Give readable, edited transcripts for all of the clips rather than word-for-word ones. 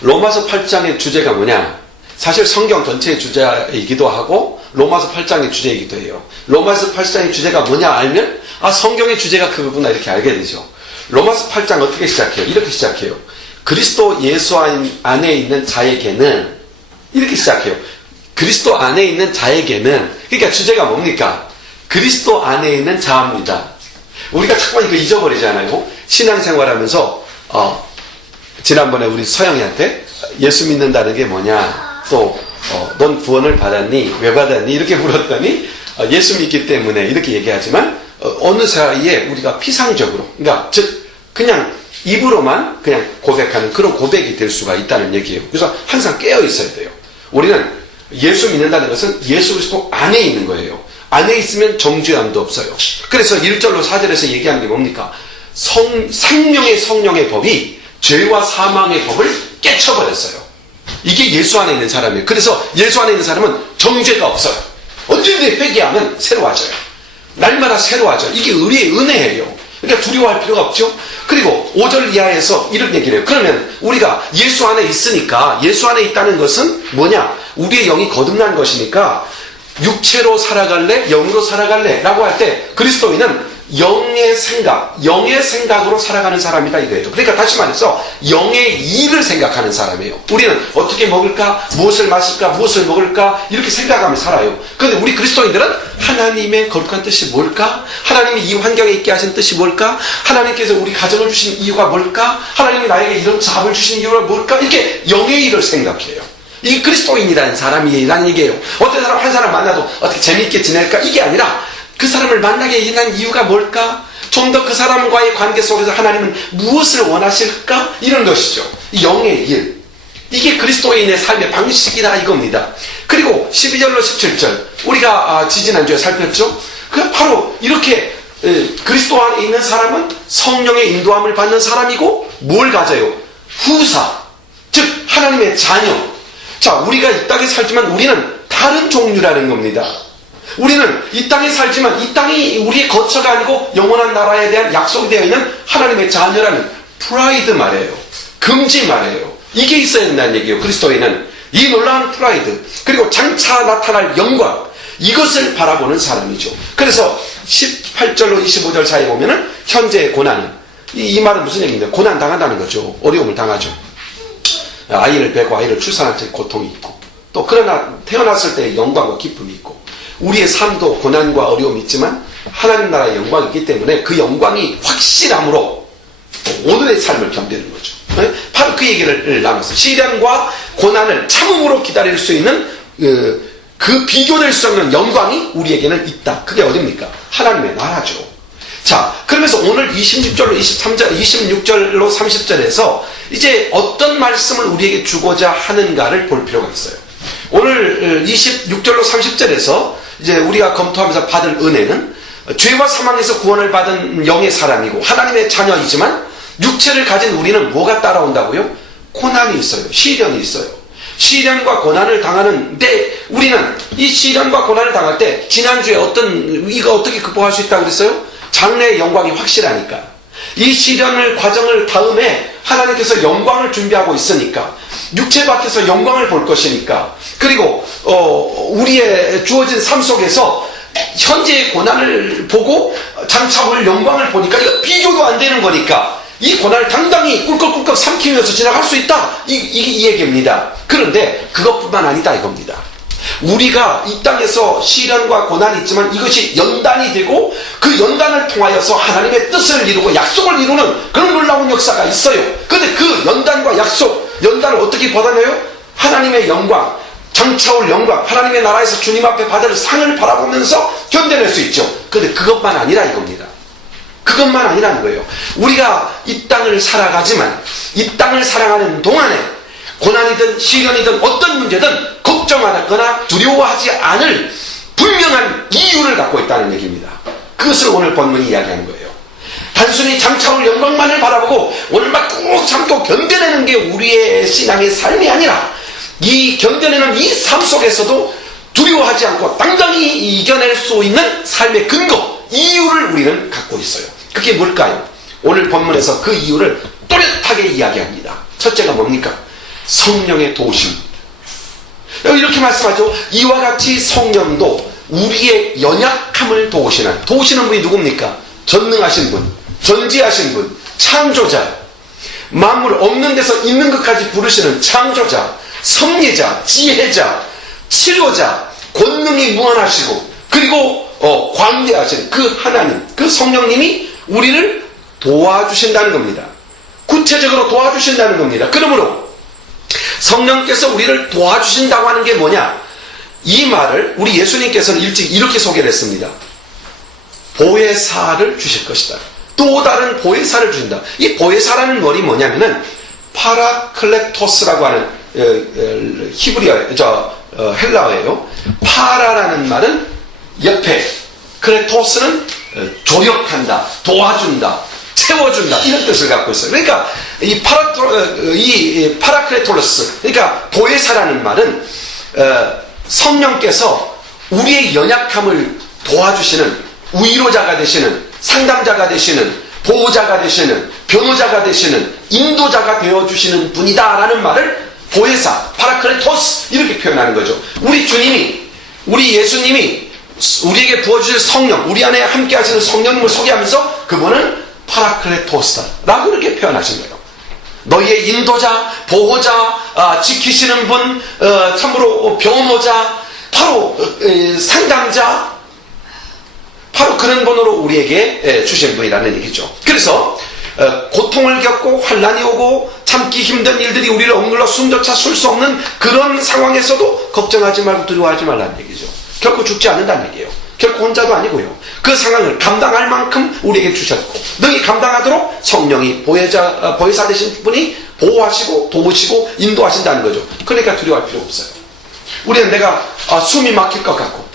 로마서 8장의 주제가 뭐냐? 사실 성경 전체의 주제이기도 하고 로마서 8장의 주제이기도 해요. 로마서 8장의 주제가 뭐냐 알면 성경의 주제가 그거구나 이렇게 알게 되죠. 로마서 8장 어떻게 시작해요? 이렇게 시작해요. 그리스도 예수 안에 있는 자에게는 이렇게 시작해요. 그리스도 안에 있는 자에게는, 그러니까 주제가 뭡니까? 그리스도 안에 있는 자입니다. 우리가 자꾸만 이거 잊어버리잖아요. 신앙생활하면서 지난번에 우리 서영이한테 예수 믿는다는 게 뭐냐, 또 넌 구원을 받았니? 왜 받았니? 이렇게 물었더니 예수 믿기 때문에 이렇게 얘기하지만 어느 사이에 우리가 피상적으로, 그러니까 즉 그냥 입으로만 그냥 고백하는 그런 고백이 될 수가 있다는 얘기예요. 그래서 항상 깨어 있어야 돼요. 우리는 예수 믿는다는 것은 예수 그리스도 안에 있는 거예요. 안에 있으면 정죄함도 없어요. 그래서 1절로 4절에서 얘기하는 게 뭡니까? 생명의 성령의 법이 죄와 사망의 법을 깨쳐버렸어요. 이게 예수 안에 있는 사람이에요. 그래서 예수 안에 있는 사람은 정죄가 없어요. 언제든지 회개하면 새로워져요. 날마다 새로워져요. 이게 우리의 은혜예요. 그러니까 두려워할 필요가 없죠. 그리고 5절 이하에서 이런 얘기를 해요. 그러면 우리가 예수 안에 있으니까, 예수 안에 있다는 것은 뭐냐? 우리의 영이 거듭난 것이니까 육체로 살아갈래? 영으로 살아갈래? 라고 할 때 그리스도인은 영의 생각으로 살아가는 사람이다 이거예요. 그러니까 다시 말해서 영의 일을 생각하는 사람이에요. 우리는 어떻게 먹을까? 무엇을 마실까? 무엇을 먹을까? 이렇게 생각하며 살아요. 그런데 우리 그리스도인들은 하나님의 거룩한 뜻이 뭘까? 하나님이 이 환경에 있게 하신 뜻이 뭘까? 하나님께서 우리 가정을 주신 이유가 뭘까? 하나님이 나에게 이런 자업을 주신 이유가 뭘까? 이렇게 영의 일을 생각해요. 이 그리스도인이라는 사람이라는 얘기예요. 어떤 사람 한 사람 만나도 어떻게 재미있게 지낼까? 이게 아니라 그 사람을 만나게 한 이유가 뭘까? 좀 더 그 사람과의 관계 속에서 하나님은 무엇을 원하실까? 이런 것이죠. 영의 일. 이게 그리스도인의 삶의 방식이다 이겁니다. 그리고 12절로 17절 우리가 지지난주에 살폈죠. 그 바로 이렇게 그리스도 안에 있는 사람은 성령의 인도함을 받는 사람이고 뭘 가져요? 후사, 즉 하나님의 자녀. 자, 우리가 이 땅에 살지만 우리는 다른 종류라는 겁니다. 우리는 이 땅에 살지만 이 땅이 우리의 거처가 아니고 영원한 나라에 대한 약속이 되어 있는 하나님의 자녀라는 프라이드 말이에요. 금지 말이에요. 이게 있어야 된다는 얘기예요. 그리스도인은 이 놀라운 프라이드, 그리고 장차 나타날 영광, 이것을 바라보는 사람이죠. 그래서 18절로 25절 사이에 보면은 현재의 고난은, 이 말은 무슨 얘기입니까? 고난 당한다는 거죠. 어려움을 당하죠. 아이를 베고 아이를 출산할 때 고통이 있고, 또 그러나 태어났을 때 영광과 기쁨이 있고, 우리의 삶도 고난과 어려움이 있지만 하나님 나라의 영광이 있기 때문에 그 영광이 확실함으로 오늘의 삶을 견디는 거죠. 바로 그 얘기를 나눴어요. 시련과 고난을 참음으로 기다릴 수 있는 그 비교될 수 없는 영광이 우리에게는 있다. 그게 어딥니까? 하나님의 나라죠. 자, 그러면서 오늘 26절로 23절, 26절로 30절에서 이제 어떤 말씀을 우리에게 주고자 하는가를 볼 필요가 있어요. 오늘 26절로 30절에서 이제 우리가 검토하면서 받을 은혜는 죄와 사망에서 구원을 받은 영의 사람이고 하나님의 자녀이지만 육체를 가진 우리는 뭐가 따라온다고요? 고난이 있어요. 시련이 있어요. 시련과 고난을 당하는데 우리는 이 시련과 고난을 당할 때 지난주에 이거 어떻게 극복할 수 있다고 그랬어요? 장래의 영광이 확실하니까. 이 시련을 과정을 다음에 하나님께서 영광을 준비하고 있으니까, 육체 밖에서 영광을 볼 것이니까, 그리고 우리의 주어진 삶 속에서 현재의 고난을 보고 장차 올 영광을 보니까 이거 비교도 안 되는 거니까 이 고난을 당당히 꿀꺽꿀꺽 삼키면서 지나갈 수 있다, 이 얘기입니다. 그런데 그것뿐만 아니다 이겁니다. 우리가 이 땅에서 시련과 고난이 있지만 이것이 연단이 되고 그 연단을 통하여서 하나님의 뜻을 이루고 약속을 이루는 그런 놀라운 역사가 있어요. 그런데 그 연단과 약속, 연단을 어떻게 받아내요? 하나님의 영광, 장차 올 영광, 하나님의 나라에서 주님 앞에 받을 상을 바라보면서 견뎌낼 수 있죠. 그런데 그것만 아니라 이겁니다. 그것만 아니라는 거예요. 우리가 이 땅을 살아가지만 이 땅을 살아가는 동안에 고난이든 시련이든 어떤 문제든 걱정하거나 두려워하지 않을 분명한 이유를 갖고 있다는 얘기입니다. 그것을 오늘 본문이 이야기하는 거예요. 단순히 장차 올 영광만을 바라보고 오늘 막 꾹 참고 견뎌내는 게 우리의 신앙의 삶이 아니라 이 견뎌내는 이 삶 속에서도 두려워하지 않고 당당히 이겨낼 수 있는 삶의 근거, 이유를 우리는 갖고 있어요. 그게 뭘까요? 오늘 본문에서 그 이유를 또렷하게 이야기합니다. 첫째가 뭡니까? 성령의 도우심. 이렇게 말씀하죠. 이와 같이 성령도 우리의 연약함을 도우시는 분이 누굽니까? 전능하신 분, 전지하신 분, 창조자, 만물 없는 데서 있는 것까지 부르시는 창조자, 섭리자, 지혜자, 치료자, 권능이 무한하시고 그리고 광대하신 그 하나님, 그 성령님이 우리를 도와주신다는 겁니다. 구체적으로 도와주신다는 겁니다. 그러므로 성령께서 우리를 도와주신다고 하는 게 뭐냐? 이 말을 우리 예수님께서는 일찍 이렇게 소개를 했습니다. 보혜사를 주실 것이다. 또 다른 보혜사를 주신다. 이 보혜사라는 말이 뭐냐면은 파라클레토스라고 하는 헬라어예요. 파라라는 말은 옆에, 클레토스는 조력한다, 도와준다, 채워준다, 이런 뜻을 갖고 있어요. 그러니까 이 파라클레토스, 그러니까 보혜사라는 말은 성령께서 우리의 연약함을 도와주시는 위로자가 되시는, 상담자가 되시는, 보호자가 되시는, 변호자가 되시는, 인도자가 되어주시는 분이다라는 말을 보혜사, 파라클레토스 이렇게 표현하는 거죠. 우리 주님이, 우리 예수님이 우리에게 부어주실 성령, 우리 안에 함께 하시는 성령님을 소개하면서 그분은 파라클레토스다 라고 이렇게 표현하신 거예요. 너희의 인도자, 보호자, 지키시는 분, 참으로 변호자, 바로 상담자, 바로 그런 분으로 우리에게 주신 분이라는 얘기죠. 그래서 고통을 겪고 환난이 오고 참기 힘든 일들이 우리를 억눌러 숨조차 쉴 수 없는 그런 상황에서도 걱정하지 말고 두려워하지 말라는 얘기죠. 결코 죽지 않는다는 얘기예요. 결코 혼자도 아니고요. 그 상황을 감당할 만큼 우리에게 주셨고 능히 감당하도록 성령이 보혜사 되신 분이 보호하시고 도우시고 인도하신다는 거죠. 그러니까 두려워할 필요 없어요. 우리는 내가 숨이 막힐 것 같고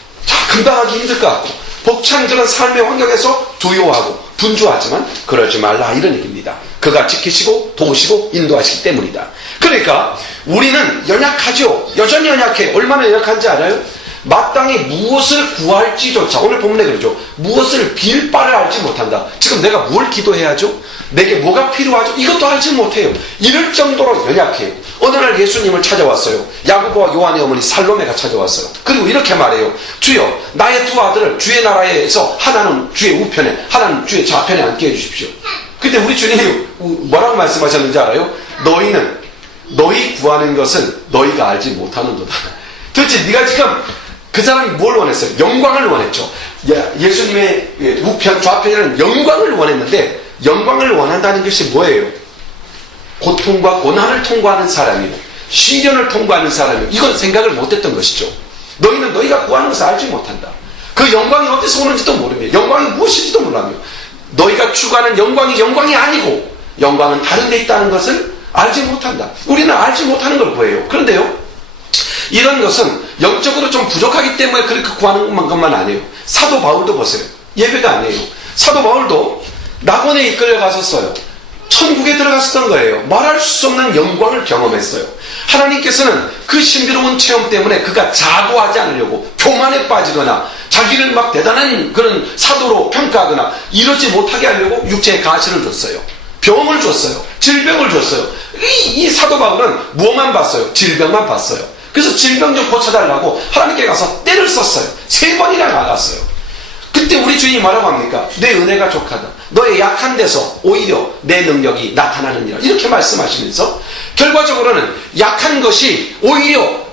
감당하기 힘들 것 같고 벅찬 그런 삶의 환경에서 두려워하고 분주하지만 그러지 말라 이런 얘기입니다. 그가 지키시고 도우시고 인도하시기 때문이다. 그러니까 우리는 연약하죠. 여전히 연약해. 얼마나 연약한지 알아요? 마땅히 무엇을 구할지조차, 오늘 본문에 그러죠. 무엇을 빌 바를 알지 못한다. 지금 내가 뭘 기도해야죠? 내게 뭐가 필요하죠? 이것도 알지 못해요. 이럴 정도로 연약해요. 어느 날 예수님을 찾아왔어요. 야고보와 요한의 어머니 살로메가 찾아왔어요. 그리고 이렇게 말해요. 주여, 나의 두 아들을 주의 나라에서 하나는 주의 우편에 하나는 주의 좌편에 앉게 해주십시오. 근데 우리 주님이 뭐라고 말씀하셨는지 알아요? 너희 구하는 것을 너희가 알지 못하는도다. 도대체 네가 지금 그 사람이 뭘 원했어요? 영광을 원했죠. 예수님의 우편 좌편에는 영광을 원했는데 영광을 원한다는 것이 뭐예요? 고통과 고난을 통과하는 사람이고 시련을 통과하는 사람이고 이건 생각을 못했던 것이죠. 너희는 너희가 구하는 것을 알지 못한다. 그 영광이 어디서 오는지도 모르며 영광이 무엇인지도 몰라며 너희가 추구하는 영광이 아니고 영광은 다른 데 있다는 것을 알지 못한다. 우리는 알지 못하는 걸 구해요. 그런데요, 이런 것은 영적으로 좀 부족하기 때문에 그렇게 구하는 것만 아니에요. 사도 바울도 보세요. 예배가 아니에요. 사도 바울도 낙원에 이끌려 갔었어요. 천국에 들어갔었던 거예요. 말할 수 없는 영광을 경험했어요. 하나님께서는 그 신비로운 체험 때문에 그가 자고하지 않으려고 교만에 빠지거나 자기를 막 대단한 그런 사도로 평가하거나 이러지 못하게 하려고 육체의 가시를 줬어요. 병을 줬어요. 질병을 줬어요. 이 사도 바울은 무엇만 봤어요? 질병만 봤어요. 그래서 질병 좀 고쳐달라고 하나님께 가서 때를 썼어요. 3번이나 나갔어요. 그때 우리 주님이 뭐라고 합니까? 내 은혜가 족하다. 너의 약한 데서 오히려 내 능력이 나타나느니라. 이렇게 말씀하시면서 결과적으로는 약한 것이 오히려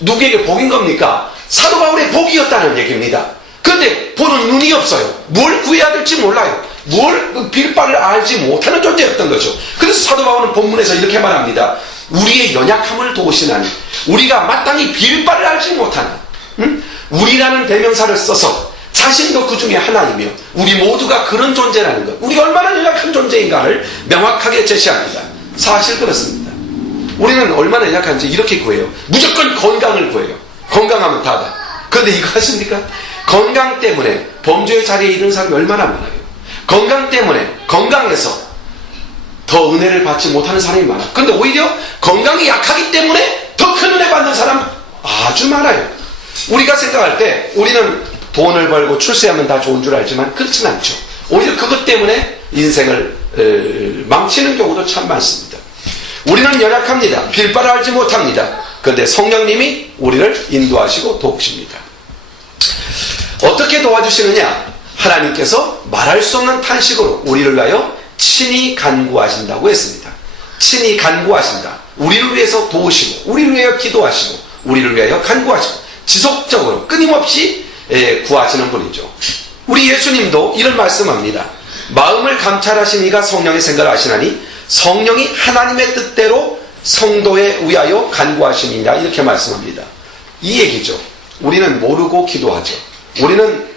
누구에게 복인 겁니까? 사도 바울의 복이었다는 얘기입니다. 그런데 보는 눈이 없어요. 뭘 구해야 될지 몰라요. 뭘 빌 바를 알지 못하는 존재였던 거죠. 그래서 사도 바울은 본문에서 이렇게 말합니다. 우리의 연약함을 도우시나니 우리가 마땅히 빌 바를 알지 못하나 우리라는 대명사를 써서 자신도 그 중에 하나이며 우리 모두가 그런 존재라는 것, 우리가 얼마나 연약한 존재인가를 명확하게 제시합니다. 사실 그렇습니다. 우리는 얼마나 연약한지 이렇게 구해요. 무조건 건강을 구해요. 건강하면 다다. 그런데 이거 하십니까? 건강 때문에 범죄의 자리에 이른 사람이 얼마나 많아요. 건강 때문에 건강해서 더 은혜를 받지 못하는 사람이 많아. 그런데 오히려 건강이 약하기 때문에 더 큰 은혜 받는 사람 아주 많아요. 우리가 생각할 때 우리는 돈을 벌고 출세하면 다 좋은 줄 알지만 그렇진 않죠. 오히려 그것 때문에 인생을 망치는 경우도 참 많습니다. 우리는 연약합니다. 빌바를 알지 못합니다. 그런데 성령님이 우리를 인도하시고 도우십니다. 어떻게 도와주시느냐? 하나님께서 말할 수 없는 탄식으로 우리를 위하여 친히 간구하신다고 했습니다. 친히 간구하신다. 우리를 위해서 도우시고, 우리를 위하여 기도하시고, 우리를 위하여 간구하시고, 지속적으로 끊임없이 구하시는 분이죠. 우리 예수님도 이런 말씀합니다. 마음을 감찰하신 이가 성령의 생각을 아시나니 성령이 하나님의 뜻대로 성도에 위하여 간구하심이냐, 이렇게 말씀합니다. 이 얘기죠. 우리는 모르고 기도하죠. 우리는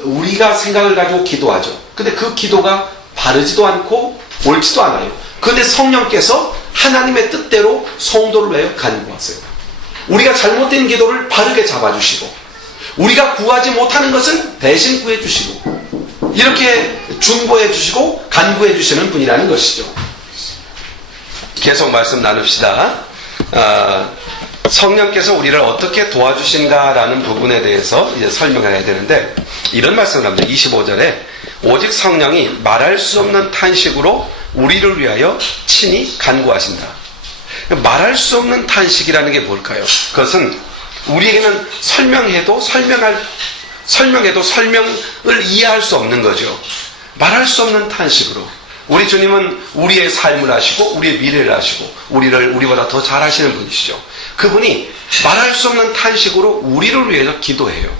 우리가 생각을 가지고 기도하죠. 근데 그 기도가 바르지도 않고 옳지도 않아요. 그런데 성령께서 하나님의 뜻대로 성도를 위하여 간구하세요. 우리가 잘못된 기도를 바르게 잡아주시고, 우리가 구하지 못하는 것을 대신 구해주시고, 이렇게 중보해주시고 간구해주시는 분이라는 것이죠. 계속 말씀 나눕시다. 성령께서 우리를 어떻게 도와주신가라는 부분에 대해서 이제 설명을 해야 되는데, 이런 말씀을 합니다. 25절에 오직 성령이 말할 수 없는 탄식으로 우리를 위하여 친히 간구하신다. 말할 수 없는 탄식이라는 게 뭘까요? 그것은 우리에게는 설명해도 설명을 이해할 수 없는 거죠. 말할 수 없는 탄식으로. 우리 주님은 우리의 삶을 아시고 우리의 미래를 아시고 우리보다 더 잘 아시는 분이시죠. 그분이 말할 수 없는 탄식으로 우리를 위해서 기도해요.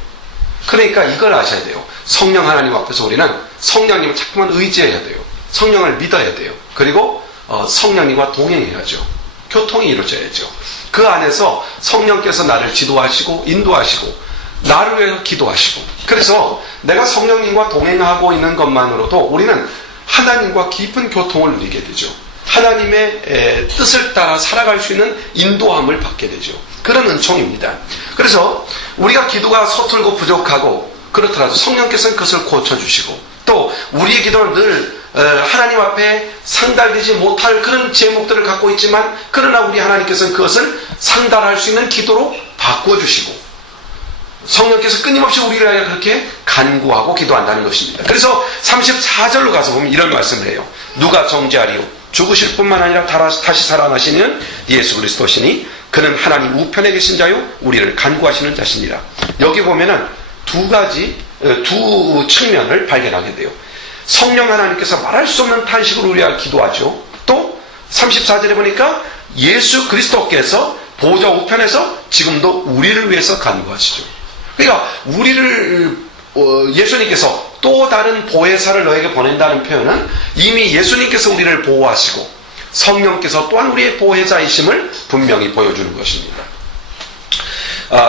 그러니까 이걸 아셔야 돼요. 성령 하나님 앞에서 우리는 성령님을 자꾸만 의지해야 돼요. 성령을 믿어야 돼요. 그리고 성령님과 동행해야죠. 교통이 이루어져야죠. 그 안에서 성령께서 나를 지도하시고 인도하시고 나를 위해서 기도하시고, 그래서 내가 성령님과 동행하고 있는 것만으로도 우리는 하나님과 깊은 교통을 누리게 되죠. 하나님의 뜻을 따라 살아갈 수 있는 인도함을 받게 되죠. 그런 은총입니다. 그래서 우리가 기도가 서툴고 부족하고 그렇더라도 성령께서는 그것을 고쳐주시고, 또 우리의 기도는 늘 하나님 앞에 상달되지 못할 그런 제목들을 갖고 있지만, 그러나 우리 하나님께서는 그것을 상달할 수 있는 기도로 바꿔주시고, 성령께서 끊임없이 우리를 위하여 그렇게 간구하고 기도한다는 것입니다. 그래서 34절로 가서 보면 이런 말씀을 해요. 누가 정죄하리요? 죽으실 뿐만 아니라 다시 살아나시는 예수 그리스도시니 그는 하나님 우편에 계신 자요 우리를 간구하시는 자시니라. 여기 보면은 두 측면을 발견하게 돼요. 성령 하나님께서 말할 수 없는 탄식으로 우리가 기도하죠. 또 34절에 보니까 예수 그리스도께서 보좌 우편에서 지금도 우리를 위해서 간구하시죠. 그러니까 예수님께서 또 다른 보혜사를 너에게 보낸다는 표현은 이미 예수님께서 우리를 보호하시고 성령께서 또한 우리의 보혜자이심을 분명히 보여주는 것입니다.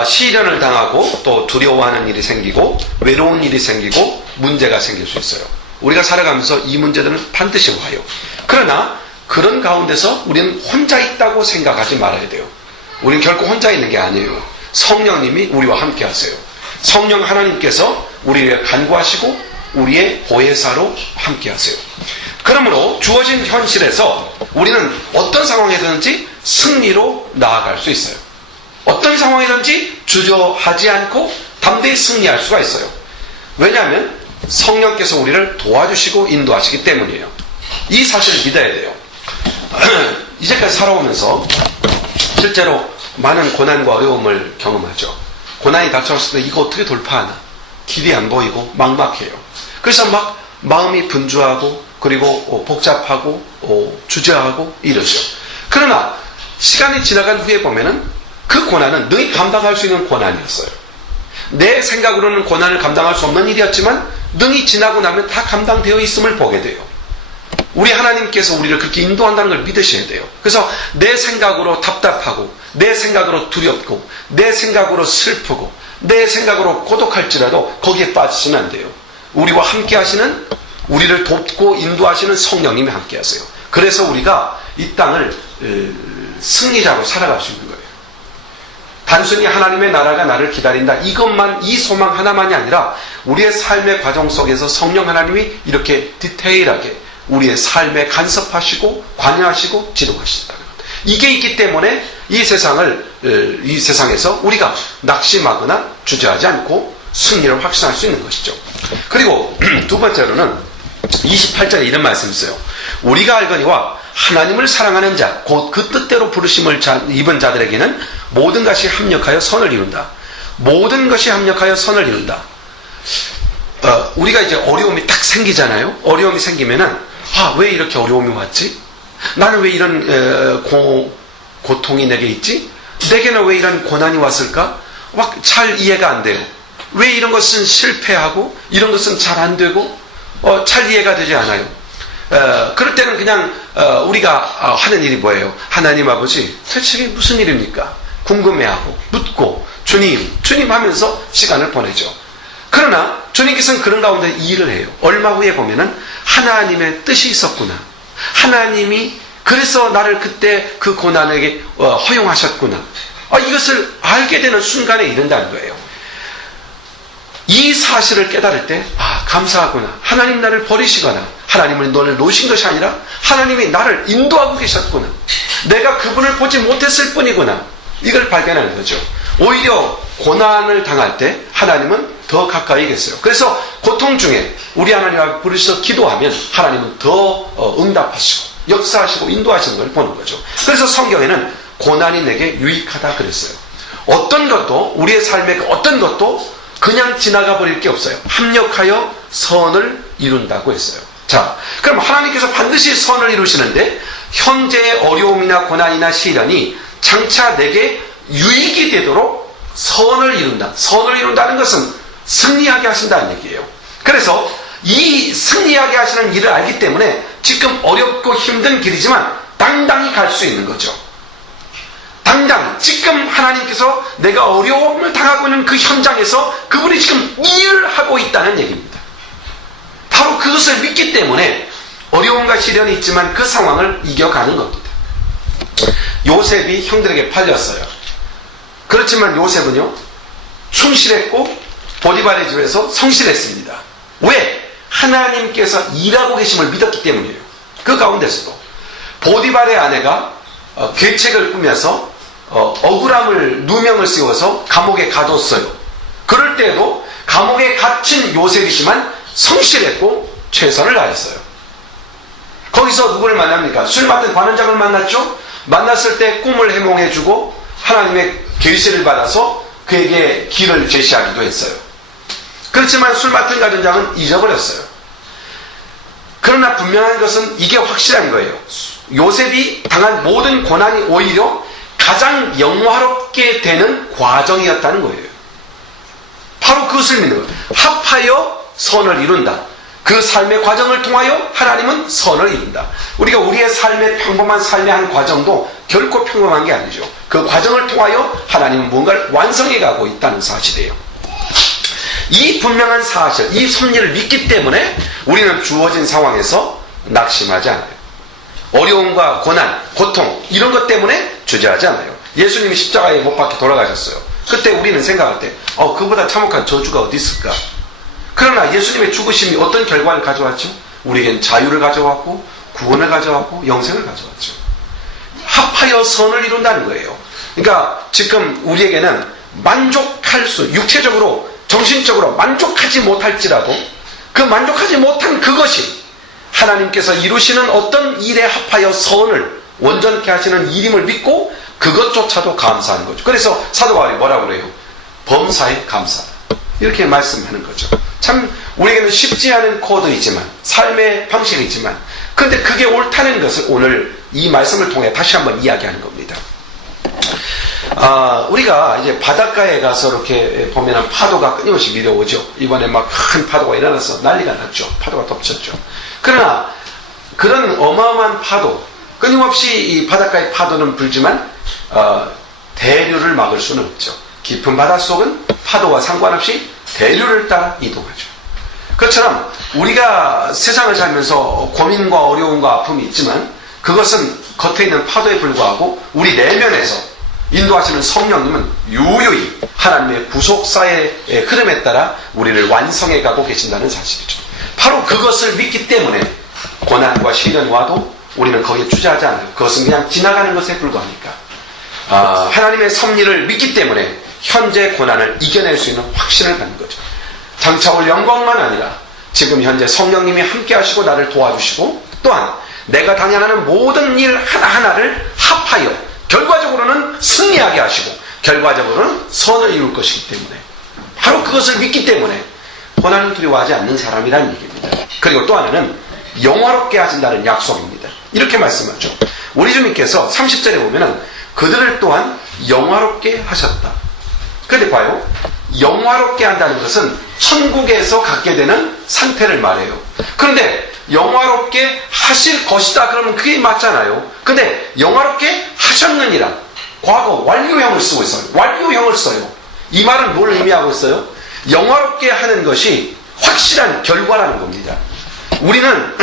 시련을 당하고 또 두려워하는 일이 생기고 외로운 일이 생기고 문제가 생길 수 있어요. 우리가 살아가면서 이 문제들은 반드시 와요. 그러나 그런 가운데서 우리는 혼자 있다고 생각하지 말아야 돼요. 우리는 결코 혼자 있는 게 아니에요. 성령님이 우리와 함께 하세요. 성령 하나님께서 우리를 간구하시고 우리의 보혜사로 함께 하세요. 그러므로 주어진 현실에서 우리는 어떤 상황이든지 승리로 나아갈 수 있어요. 어떤 상황이든지 주저하지 않고 담대히 승리할 수가 있어요. 왜냐하면 성령께서 우리를 도와주시고 인도하시기 때문이에요. 이 사실을 믿어야 돼요. 이제까지 살아오면서 실제로 많은 고난과 어려움을 경험하죠. 고난이 닥쳐왔을 때 이거 어떻게 돌파하나? 길이 안 보이고 막막해요. 그래서 막 마음이 분주하고 그리고 복잡하고 주저하고 이러죠. 그러나 시간이 지나간 후에 보면은 그 고난은 능히 감당할 수 있는 고난이었어요. 내 생각으로는 고난을 감당할 수 없는 일이었지만 능히 지나고 나면 다 감당되어 있음을 보게 돼요. 우리 하나님께서 우리를 그렇게 인도한다는 걸 믿으셔야 돼요. 그래서 내 생각으로 답답하고 내 생각으로 두렵고 내 생각으로 슬프고 내 생각으로 고독할지라도 거기에 빠지시면 안 돼요. 우리와 함께 하시는, 우리를 돕고 인도하시는 성령님이 함께 하세요. 그래서 우리가 이 땅을 승리자로 살아갈 수 있는 거예요. 단순히 하나님의 나라가 나를 기다린다, 이것만, 이 소망 하나만이 아니라 우리의 삶의 과정 속에서 성령 하나님이 이렇게 디테일하게 우리의 삶에 간섭하시고 관여하시고 지도하신다는 것. 이게 있기 때문에 이 세상에서 우리가 낙심하거나 주저하지 않고 승리를 확신할 수 있는 것이죠. 그리고 두 번째로는 28절에 이런 말씀이 있어요. 우리가 알거니와 하나님을 사랑하는 자, 곧 그 뜻대로 부르심을 입은 자들에게는 모든 것이 합력하여 선을 이룬다. 모든 것이 합력하여 선을 이룬다. 우리가 이제 어려움이 딱 생기잖아요. 어려움이 생기면은 왜 이렇게 어려움이 왔지? 나는 왜 이런 고통이 내게 있지? 내게는 왜 이런 고난이 왔을까? 막 잘 이해가 안 돼요. 왜 이런 것은 실패하고 이런 것은 잘 안 되고 잘 이해가 되지 않아요. 그럴 때는 그냥 우리가 하는 일이 뭐예요? 하나님 아버지, 대체 이게 무슨 일입니까? 궁금해하고 묻고 주님 하면서 시간을 보내죠. 그러나 주님께서는 그런 가운데 일을 해요. 얼마 후에 보면은 하나님의 뜻이 있었구나. 하나님이 그래서 나를 그때 그 고난에게 허용하셨구나. 이것을 알게 되는 순간에 이른다는 거예요. 이 사실을 깨달을 때 감사하구나. 하나님 나를 버리시거나 하나님은 너를 놓으신 것이 아니라 하나님이 나를 인도하고 계셨구나. 내가 그분을 보지 못했을 뿐이구나. 이걸 발견하는 거죠. 오히려 고난을 당할 때 하나님은 더 가까이 계세요. 그래서 고통 중에 우리 하나님 앞에 부르셔서 기도하면 하나님은 더 응답하시고 역사하시고 인도하시는 걸 보는 거죠. 그래서 성경에는 고난이 내게 유익하다 그랬어요. 어떤 것도 우리의 삶의 어떤 것도 그냥 지나가 버릴 게 없어요. 합력하여 선을 이룬다고 했어요. 자, 그럼 하나님께서 반드시 선을 이루시는데 현재의 어려움이나 고난이나 시련이 장차 내게 유익이 되도록 선을 이룬다. 선을 이룬다는 것은 승리하게 하신다는 얘기예요. 그래서 이 승리하게 하시는 일을 알기 때문에 지금 어렵고 힘든 길이지만 당당히 갈 수 있는 거죠. 당장 지금 하나님께서 내가 어려움을 당하고 있는 그 현장에서 그분이 지금 일을 하고 있다는 얘기입니다. 바로 그것을 믿기 때문에 어려움과 시련이 있지만 그 상황을 이겨가는 겁니다. 요셉이 형들에게 팔렸어요. 그렇지만 요셉은요, 충실했고 보디발의 집에서 성실했습니다. 왜? 하나님께서 일하고 계심을 믿었기 때문이에요. 그 가운데서도 보디발의 아내가 계책을 꾸며서 억울함을 누명을 씌워서 감옥에 가뒀어요. 그럴 때에도 감옥에 갇힌 요셉이지만 성실했고 최선을 다했어요. 거기서 누구를 만납니까? 술 맡은 관원장을 만났죠. 만났을 때 꿈을 해몽해주고 하나님의 계시를 받아서 그에게 길을 제시하기도 했어요. 그렇지만 술 맡은 관원장은 잊어버렸어요. 그러나 분명한 것은 이게 확실한 거예요. 요셉이 당한 모든 고난이 오히려 가장 영화롭게 되는 과정이었다는 거예요. 바로 그것을 믿는 거예요. 합하여 선을 이룬다. 그 삶의 과정을 통하여 하나님은 선을 이룬다. 우리가 우리의 삶의 평범한 삶의 한 과정도 결코 평범한 게 아니죠. 그 과정을 통하여 하나님은 무언가를 완성해 가고 있다는 사실이에요. 이 분명한 사실, 이 섭리를 믿기 때문에 우리는 주어진 상황에서 낙심하지 않아요. 어려움과 고난, 고통 이런 것 때문에 주저하지 않아요. 예수님이 십자가에 못 박혀 돌아가셨어요. 그때 우리는 생각할 때 그보다 참혹한 저주가 어디 있을까? 그러나 예수님의 죽으심이 어떤 결과를 가져왔죠? 우리에겐 자유를 가져왔고 구원을 가져왔고 영생을 가져왔죠. 합하여 선을 이룬다는 거예요. 그러니까 지금 우리에게는 만족할 수, 육체적으로 정신적으로 만족하지 못할지라도 그 만족하지 못한 그것이 하나님께서 이루시는 어떤 일에 합하여 선을 온전케 하시는 일임을 믿고 그것조차도 감사하는 거죠. 그래서 사도 바울이 뭐라고 그래요? 범사에 감사하다. 이렇게 말씀하는 거죠. 참 우리에게는 쉽지 않은 코드이지만 삶의 방식이지만 그런데 그게 옳다는 것을 오늘 이 말씀을 통해 다시 한번 이야기하는 겁니다. 우리가 이제 바닷가에 가서 이렇게 보면 파도가 끊임없이 밀려오죠. 이번에 막 큰 파도가 일어나서 난리가 났죠. 파도가 덮쳤죠. 그러나 그런 어마어마한 파도, 끊임없이 이 바닷가의 파도는 불지만 대류를 막을 수는 없죠. 깊은 바닷속은 파도와 상관없이 대류를 따라 이동하죠. 그것처럼 우리가 세상을 살면서 고민과 어려움과 아픔이 있지만 그것은 겉에 있는 파도에 불과하고 우리 내면에서 인도하시는 성령님은 유유히 하나님의 구속사의 흐름에 따라 우리를 완성해 가고 계신다는 사실이죠. 바로 그것을 믿기 때문에 고난과 시련이 와도 우리는 거기에 주저하지 않아요. 그것은 그냥 지나가는 것에 불과하니까. 하나님의 섭리를 믿기 때문에 현재 고난을 이겨낼 수 있는 확신을 갖는 거죠. 장차 올 영광만 아니라 지금 현재 성령님이 함께 하시고 나를 도와주시고 또한 내가 당연하는 모든 일 하나하나를 합하여 결과적으로는 승리하게 하시고 결과적으로는 선을 이룰 것이기 때문에, 바로 그것을 믿기 때문에 고난을 두려워하지 않는 사람이라는 얘기입니다. 그리고 또 하나는 영화롭게 하신다는 약속입니다. 이렇게 말씀하죠. 우리 주님께서 30절에 보면은 그들을 또한 영화롭게 하셨다. 그런데 봐요, 영화롭게 한다는 것은 천국에서 갖게 되는 상태를 말해요. 그런데 영화롭게 하실 것이다 그러면 그게 맞잖아요. 근데 영화롭게 하셨느니라, 과거 완료형을 쓰고 있어요. 완료형을 써요. 이 말은 뭘 의미하고 있어요? 영화롭게 하는 것이 확실한 결과라는 겁니다. 우리는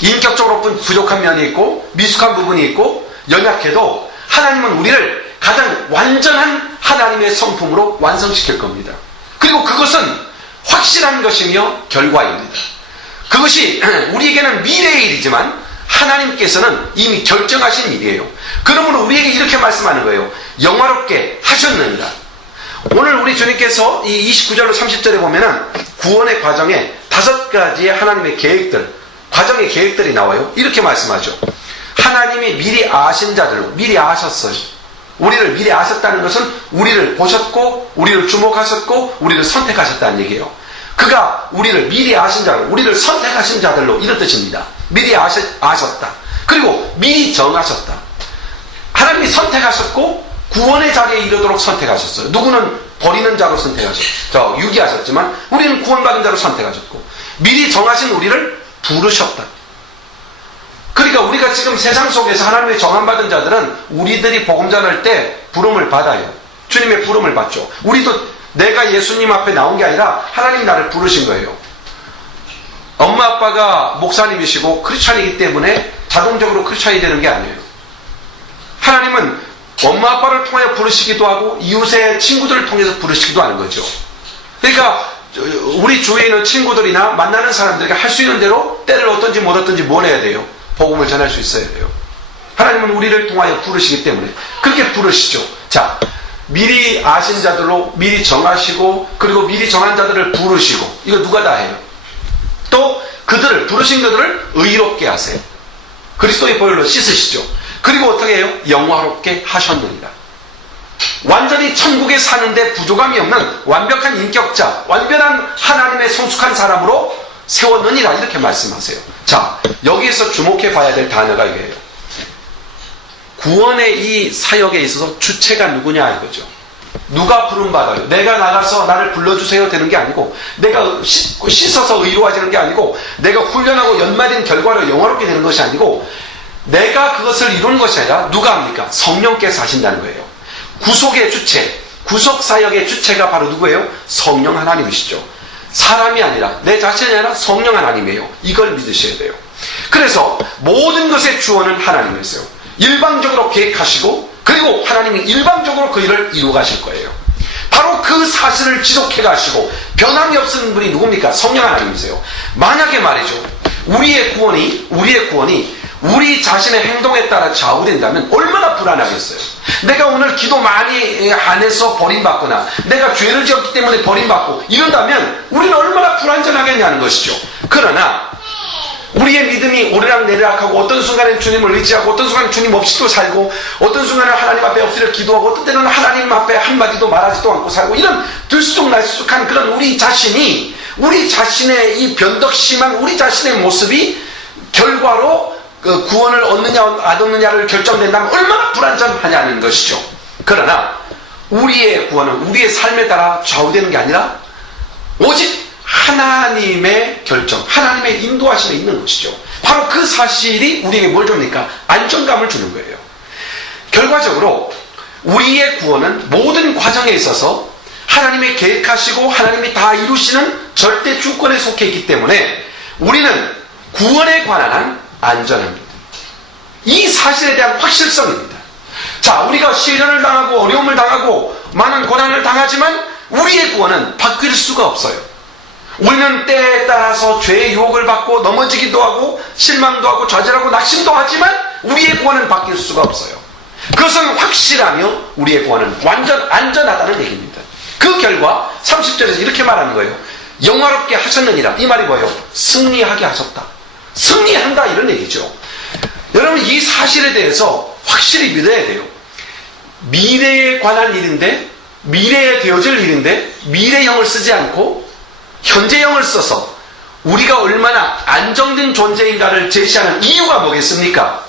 인격적으로 부족한 면이 있고 미숙한 부분이 있고 연약해도 하나님은 우리를 가장 완전한 하나님의 성품으로 완성시킬 겁니다. 그리고 그것은 확실한 것이며 결과입니다. 그것이 우리에게는 미래의 일이지만 하나님께서는 이미 결정하신 일이에요. 그러므로 우리에게 이렇게 말씀하는 거예요. 영화롭게 하셨느니라. 오늘 우리 주님께서 이 29절로 30절에 보면은 구원의 과정에 5가지의 하나님의 계획들, 과정의 계획들이 나와요. 이렇게 말씀하죠. 하나님이 미리 아신 자들로, 미리 아셨어요. 우리를 미리 아셨다는 것은 우리를 보셨고 우리를 주목하셨고 우리를 선택하셨다는 얘기예요. 그가 우리를 미리 아신 자들로, 우리를 선택하신 자들로, 이런 뜻입니다. 미리 아셨다. 그리고 미리 정하셨다. 하나님이 선택하셨고 구원의 자리에 이르도록 선택하셨어요. 누구는 버리는 자로 선택하셨죠. 유기하셨지만 우리는 구원받은 자로 선택하셨고 미리 정하신 우리를 부르셨다. 그러니까 우리가 지금 세상 속에서 하나님의 정함받은 자들은 우리들이 복음 전할 때 부름을 받아요. 주님의 부름을 받죠. 우리도 내가 예수님 앞에 나온 게 아니라 하나님이 나를 부르신 거예요. 엄마 아빠가 목사님이시고 크리스찬이기 때문에 자동적으로 크리스찬이 되는 게 아니에요. 하나님은 엄마 아빠를 통하여 부르시기도 하고 이웃의 친구들을 통해서 부르시기도 하는 거죠. 그러니까 우리 주위에 있는 친구들이나 만나는 사람들에게 할 수 있는 대로 때를 얻든지 못 얻든지 뭘 해야 돼요? 복음을 전할 수 있어야 돼요. 하나님은 우리를 통하여 부르시기 때문에 그렇게 부르시죠. 자, 미리 아신 자들로 미리 정하시고 그리고 미리 정한 자들을 부르시고, 이거 누가 다 해요? 또 그들을, 부르신 그들을 의롭게 하세요. 그리스도의 보혈로 씻으시죠. 그리고 어떻게 해요? 영화롭게 하셨느니라. 완전히 천국에 사는데 부족함이 없는 완벽한 인격자, 완전한 하나님의 성숙한 사람으로 세웠느니라, 이렇게 말씀하세요. 자, 여기에서 주목해 봐야 될 단어가 이거예요. 구원의 이 사역에 있어서 주체가 누구냐 이거죠. 누가 부름받아요? 내가 나가서 나를 불러주세요 되는 게 아니고, 내가 씻어서 의로워지는 게 아니고, 내가 훈련하고 연마된 결과로 영화롭게 되는 것이 아니고, 내가 그것을 이루는 것이 아니라 누가 합니까? 성령께서 하신다는 거예요. 구속의 주체, 구속사역의 주체가 바로 누구예요? 성령 하나님이시죠. 사람이 아니라, 내 자신이 아니라 성령 하나님이에요. 이걸 믿으셔야 돼요. 그래서 모든 것의 주원은 하나님이세요. 일방적으로 계획하시고 그리고 하나님이 일방적으로 그 일을 이루어 가실 거예요. 바로 그 사실을 지속해 가시고 변함이 없는 분이 누굽니까? 성령 하나님이세요. 만약에 말이죠, 우리의 구원이 우리 자신의 행동에 따라 좌우된다면 얼마나 불안하겠어요. 내가 오늘 기도 많이 안 해서 버림받거나 내가 죄를 지었기 때문에 버림받고 이런다면 우리는 얼마나 불안전하겠냐는 것이죠. 그러나 우리의 믿음이 오르락내리락하고 어떤 순간엔 주님을 의지하고 어떤 순간엔 주님 없이도 살고 어떤 순간은 하나님 앞에 엎드려 기도하고 어떤 때는 하나님 앞에 한마디도 말하지도 않고 살고, 이런 들쑥날쑥한 그런 우리 자신이, 우리 자신의 이 변덕심한 우리 자신의 모습이 결과로 그 구원을 얻느냐 안 얻느냐를 결정된다면 얼마나 불안전하냐는 것이죠. 그러나 우리의 구원은 우리의 삶에 따라 좌우되는 게 아니라 오직 하나님의 결정, 하나님의 인도하심에 있는 것이죠. 바로 그 사실이 우리에게 뭘 줍니까? 안정감을 주는 거예요. 결과적으로 우리의 구원은 모든 과정에 있어서 하나님의 계획하시고 하나님이 다 이루시는 절대 주권에 속해 있기 때문에 우리는 구원에 관한 한 안전합니다. 이 사실에 대한 확실성입니다. 자, 우리가 시련을 당하고 어려움을 당하고 많은 고난을 당하지만 우리의 구원은 바뀔 수가 없어요. 우리는 때에 따라서 죄의 유혹을 받고 넘어지기도 하고 실망도 하고 좌절하고 낙심도 하지만 우리의 구원은 바뀔 수가 없어요. 그것은 확실하며 우리의 구원은 완전 안전하다는 얘기입니다. 그 결과 30절에서 이렇게 말하는 거예요. 영화롭게 하셨느니라. 이 말이 뭐예요? 승리하게 하셨다. 승리한다 이런 얘기죠. 여러분 이 사실에 대해서 확실히 믿어야 돼요. 미래에 관한 일인데, 미래에 되어질 일인데 미래형을 쓰지 않고 현재형을 써서 우리가 얼마나 안정된 존재인가를 제시하는 이유가 뭐겠습니까?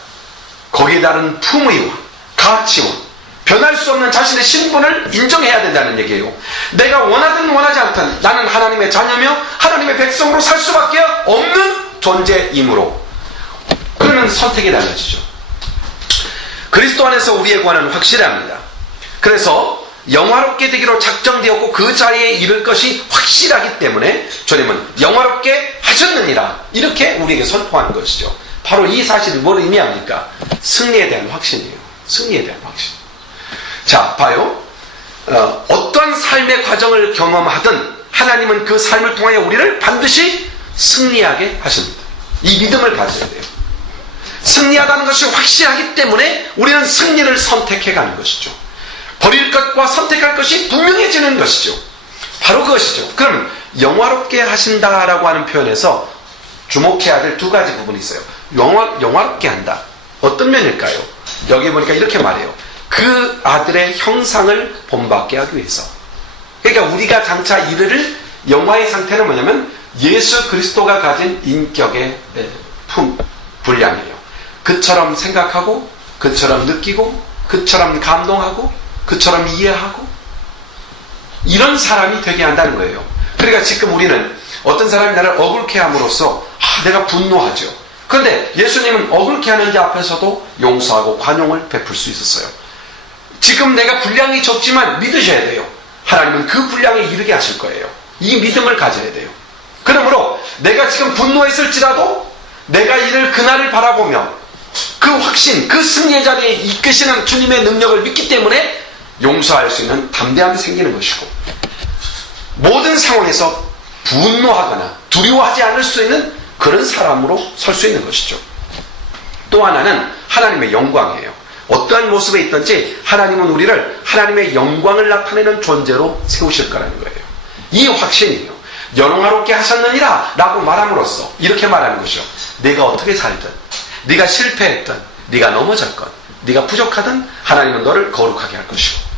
거기에 따른 품위와 가치와 변할 수 없는 자신의 신분을 인정해야 된다는 얘기예요. 내가 원하든 원하지 않든 나는 하나님의 자녀며 하나님의 백성으로 살 수밖에 없는 존재이므로 그러면 선택이 달라지죠. 그리스도 안에서 우리의 구원은 확실합니다. 그래서 영화롭게 되기로 작정되었고 그 자리에 이를 것이 확실하기 때문에 주님은 영화롭게 하셨느니라 이렇게 우리에게 선포하는 것이죠. 바로 이 사실이 뭘 의미합니까? 승리에 대한 확신이에요. 승리에 대한 확신. 자, 봐요. 어떠한 삶의 과정을 경험하든 하나님은 그 삶을 통하여 우리를 반드시 승리하게 하십니다. 이 믿음을 가져야 돼요. 승리하다는 것이 확실하기 때문에 우리는 승리를 선택해가는 것이죠. 버릴 것과 선택할 것이 분명해지는 것이죠. 바로 그것이죠. 그럼 영화롭게 하신다라고 하는 표현에서 주목해야 될 두 가지 부분이 있어요. 영화롭게 한다. 어떤 면일까요? 여기 보니까 이렇게 말해요. 그 아들의 형상을 본받게 하기 위해서. 그러니까 우리가 장차 이르를 영화의 상태는 뭐냐면 예수 그리스도가 가진 인격의 분량이에요. 그처럼 생각하고, 그처럼 느끼고, 그처럼 감동하고, 그처럼 이해하고 이런 사람이 되게 한다는 거예요. 그러니까 지금 우리는 어떤 사람이 나를 억울케 함으로써 내가 분노하죠. 그런데 예수님은 억울케 하는 자 앞에서도 용서하고 관용을 베풀 수 있었어요. 지금 내가 분량이 적지만 믿으셔야 돼요. 하나님은 그 분량에 이르게 하실 거예요. 이 믿음을 가져야 돼요. 그러므로 내가 지금 분노했을지라도 내가 이를 그날을 바라보며 그 확신, 그 승리의 자리에 이끄시는 주님의 능력을 믿기 때문에 용서할 수 있는 담대함이 생기는 것이고 모든 상황에서 분노하거나 두려워하지 않을 수 있는 그런 사람으로 설 수 있는 것이죠. 또 하나는 하나님의 영광이에요. 어떠한 모습에 있든지 하나님은 우리를 하나님의 영광을 나타내는 존재로 세우실 거라는 거예요. 이 확신이에요. 영화롭게 하셨느니라 라고 말함으로써 이렇게 말하는 것이죠. 네가 어떻게 살든, 네가 실패했든, 네가 넘어졌건, 네가 부족하든 하나님은 너를 거룩하게 할 것이고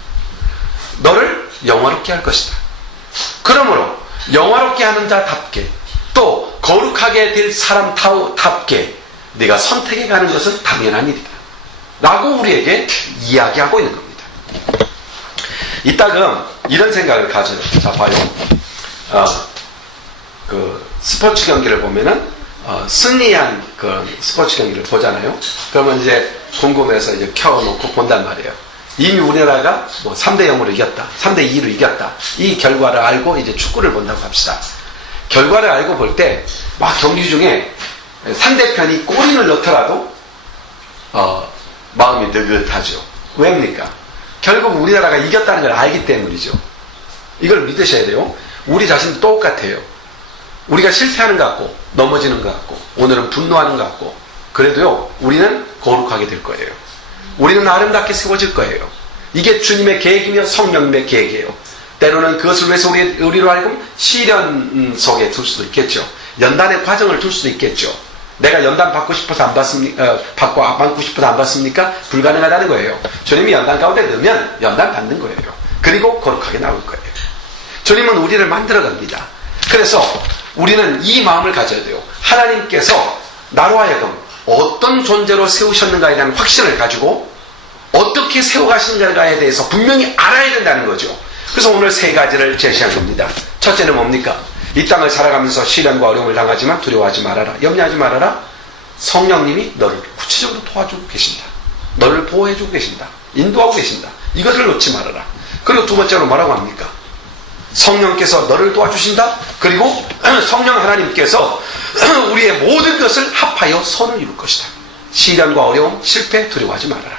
너를 영화롭게 할 것이다. 그러므로 영화롭게 하는 자답게 또 거룩하게 될 사람답게 네가 선택해 가는 것은 당연한 일이다 라고 우리에게 이야기하고 있는 겁니다. 이따금 이런 생각을 가져요. 자, 봐요. 그 스포츠 경기를 보면은 승리한 그 스포츠 경기를 보잖아요. 그러면 이제 궁금해서 이제 켜놓고 본단 말이에요. 이미 우리나라가 뭐 3대0으로 이겼다, 3대2로 이겼다, 이 결과를 알고 이제 축구를 본다고 합시다. 결과를 알고 볼 때 막 경기 중에 상대편이 골인을 넣더라도 마음이 느긋하죠. 왜입니까? 결국 우리나라가 이겼다는 걸 알기 때문이죠. 이걸 믿으셔야 돼요. 우리 자신도 똑같아요. 우리가 실패하는 것 같고 넘어지는 것 같고 오늘은 분노하는 것 같고 그래도요 우리는 거룩하게 될 거예요. 우리는 아름답게 세워질 거예요. 이게 주님의 계획이며 성령님의 계획이에요. 때로는 그것을 위해서 우리로 하여금 시련 속에 둘 수도 있겠죠. 연단의 과정을 둘 수도 있겠죠. 내가 연단 받고 싶어서 안 받습니까? 받고 싶어서 안 받습니까? 불가능하다는 거예요. 주님이 연단 가운데 넣으면 연단 받는 거예요. 그리고 거룩하게 나올 거예요. 주님은 우리를 만들어 갑니다. 그래서 우리는 이 마음을 가져야 돼요. 하나님께서 나로 하여금 어떤 존재로 세우셨는가에 대한 확신을 가지고 어떻게 세워가시는가에 대해서 분명히 알아야 된다는 거죠. 그래서 오늘 세 가지를 제시한 겁니다. 첫째는 뭡니까? 이 땅을 살아가면서 시련과 어려움을 당하지만 두려워하지 말아라. 염려하지 말아라. 성령님이 너를 구체적으로 도와주고 계신다. 너를 보호해주고 계신다. 인도하고 계신다. 이것을 놓지 말아라. 그리고 두 번째로 뭐라고 합니까? 성령께서 너를 도와주신다. 그리고 성령 하나님께서 우리의 모든 것을 합하여 선을 이룰 것이다. 시련과 어려움, 실패, 두려워하지 말아라.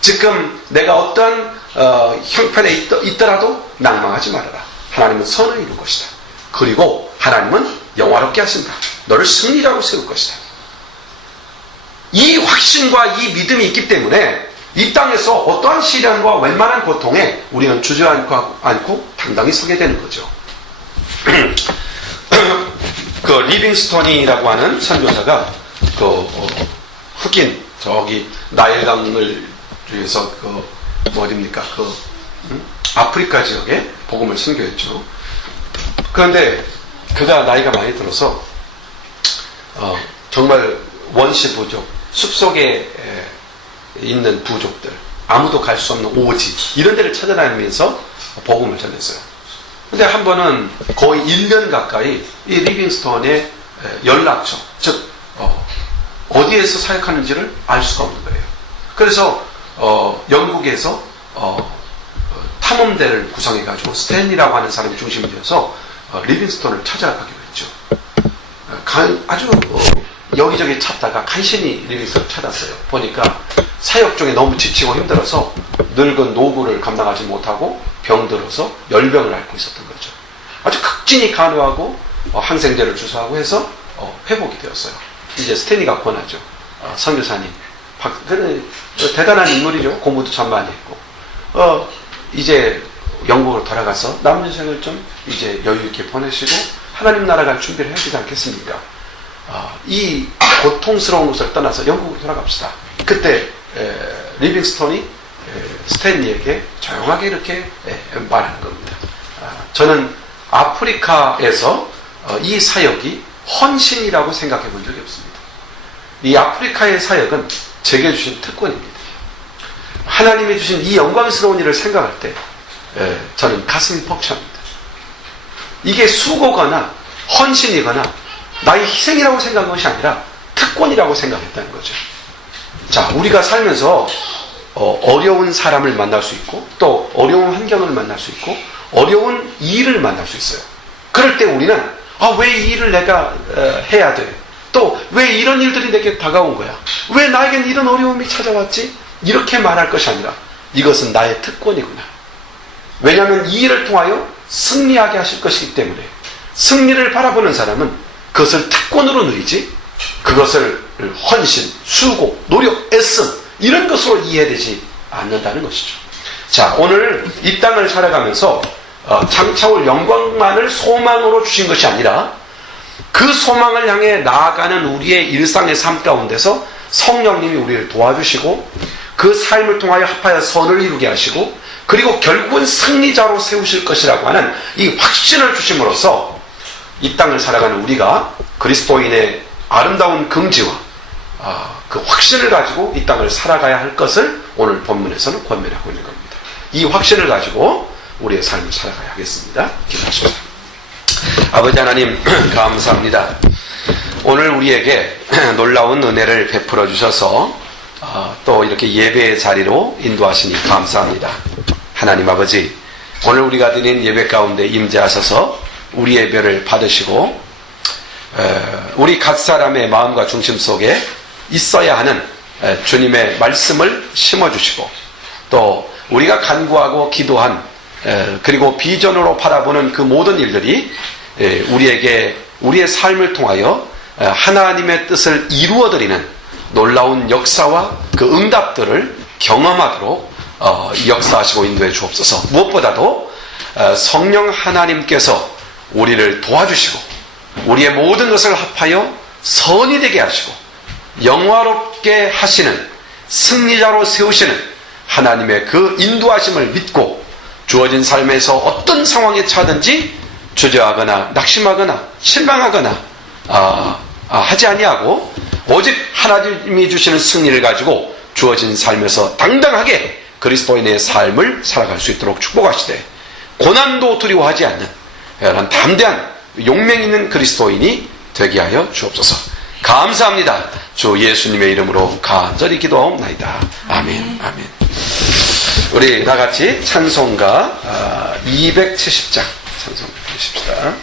지금 내가 어떤 형편에 있더라도 낭망하지 말아라. 하나님은 선을 이룰 것이다. 그리고 하나님은 영화롭게 하신다. 너를 승리라고 세울 것이다. 이 확신과 이 믿음이 있기 때문에 이 땅에서 어떠한 시련과 웬만한 고통에 우리는 주저앉고 당당히 서게 되는 거죠. 그 리빙스톤이라고 하는 선교사가 흑인 저기 나일강을 위해서 어딥니까 아프리카 지역에 복음을 선교했죠. 그런데 그가 나이가 많이 들어서 정말 원시 부족, 숲속에 있는 부족들, 아무도 갈 수 없는 오지 이런 데를 찾아다니면서 복음을 전했어요. 근데 한 번은 거의 1년 가까이 이 리빙스톤의 연락처, 즉 어디에서 사역하는지를 알 수가 없는 거예요. 그래서 영국에서 탐험대를 구성해가지고 스탠리라고 하는 사람이 중심이 되어서 리빙스톤을 찾아가기로 했죠. 아주 여기저기 찾다가 간신히 리빙스톤을 찾았어요. 보니까 사역 중에 너무 지치고 힘들어서 늙은 노구를 감당하지 못하고 병들어서 열병을 앓고 있었던 거죠. 아주 극진히 간호하고 항생제를 주사하고 해서 회복이 되었어요. 이제 스탠리가 권하죠. 선교사님, 대단한 인물이죠. 공부도 참 많이 했고 이제 영국으로 돌아가서 남은 인생을 좀 이제 여유 있게 보내시고 하나님 나라 갈 준비를 해야 되지 않겠습니까? 이 고통스러운 곳을 떠나서 영국으로 돌아갑시다. 그때 리빙스톤이 스탠리에게 조용하게 이렇게 말하는 겁니다. 저는 아프리카에서 이 사역이 헌신이라고 생각해 본 적이 없습니다. 이 아프리카의 사역은 제게 주신 특권입니다. 하나님이 주신 이 영광스러운 일을 생각할 때 저는 가슴이 벅찹니다. 이게 수고거나 헌신이거나 나의 희생이라고 생각한 것이 아니라 특권이라고 생각했다는 거죠. 자, 우리가 살면서 어려운 사람을 만날 수 있고 또 어려운 환경을 만날 수 있고 어려운 일을 만날 수 있어요. 그럴 때 우리는 왜 이 일을 내가 해야 돼? 또 왜 이런 일들이 내게 다가온 거야? 왜 나에겐 이런 어려움이 찾아왔지? 이렇게 말할 것이 아니라 이것은 나의 특권이구나. 왜냐하면 이 일을 통하여 승리하게 하실 것이기 때문에 승리를 바라보는 사람은 그것을 특권으로 누리지 그것을 헌신, 수고, 노력, 애씀 이런 것으로 이해되지 않는다는 것이죠. 자, 오늘 이 땅을 살아가면서 장차올 영광만을 소망으로 주신 것이 아니라 그 소망을 향해 나아가는 우리의 일상의 삶 가운데서 성령님이 우리를 도와주시고 그 삶을 통하여 합하여 선을 이루게 하시고 그리고 결국은 승리자로 세우실 것이라고 하는 이 확신을 주심으로써 이 땅을 살아가는 우리가 그리스도인의 아름다운 긍지와 그 확신을 가지고 이 땅을 살아가야 할 것을 오늘 본문에서는 권면하고 있는 겁니다. 이 확신을 가지고 우리의 삶을 살아가야 하겠습니다. 기도하십시오. 아버지 하나님 감사합니다. 오늘 우리에게 놀라운 은혜를 베풀어 주셔서 또 이렇게 예배의 자리로 인도하시니 감사합니다. 하나님 아버지, 오늘 우리가 드린 예배 가운데 임재하셔서 우리 예배를 받으시고 우리 각 사람의 마음과 중심 속에 있어야 하는 주님의 말씀을 심어주시고 또 우리가 간구하고 기도한 그리고 비전으로 바라보는 그 모든 일들이 우리에게 우리의 삶을 통하여 하나님의 뜻을 이루어드리는 놀라운 역사와 그 응답들을 경험하도록 역사하시고 인도해 주옵소서. 무엇보다도 성령 하나님께서 우리를 도와주시고 우리의 모든 것을 합하여 선이 되게 하시고 영화롭게 하시는 승리자로 세우시는 하나님의 그 인도하심을 믿고 주어진 삶에서 어떤 상황에 처하든지 주저하거나 낙심하거나 실망하거나 하지 아니하고 오직 하나님이 주시는 승리를 가지고 주어진 삶에서 당당하게 그리스도인의 삶을 살아갈 수 있도록 축복하시되 고난도 두려워하지 않는 이런 담대한 용맹 있는 그리스도인이 되게 하여 주옵소서. 감사합니다. 주 예수님의 이름으로 간절히 기도하옵나이다. 아멘. 아멘. 우리 다 같이 찬송가 270장 찬송 드리십시다.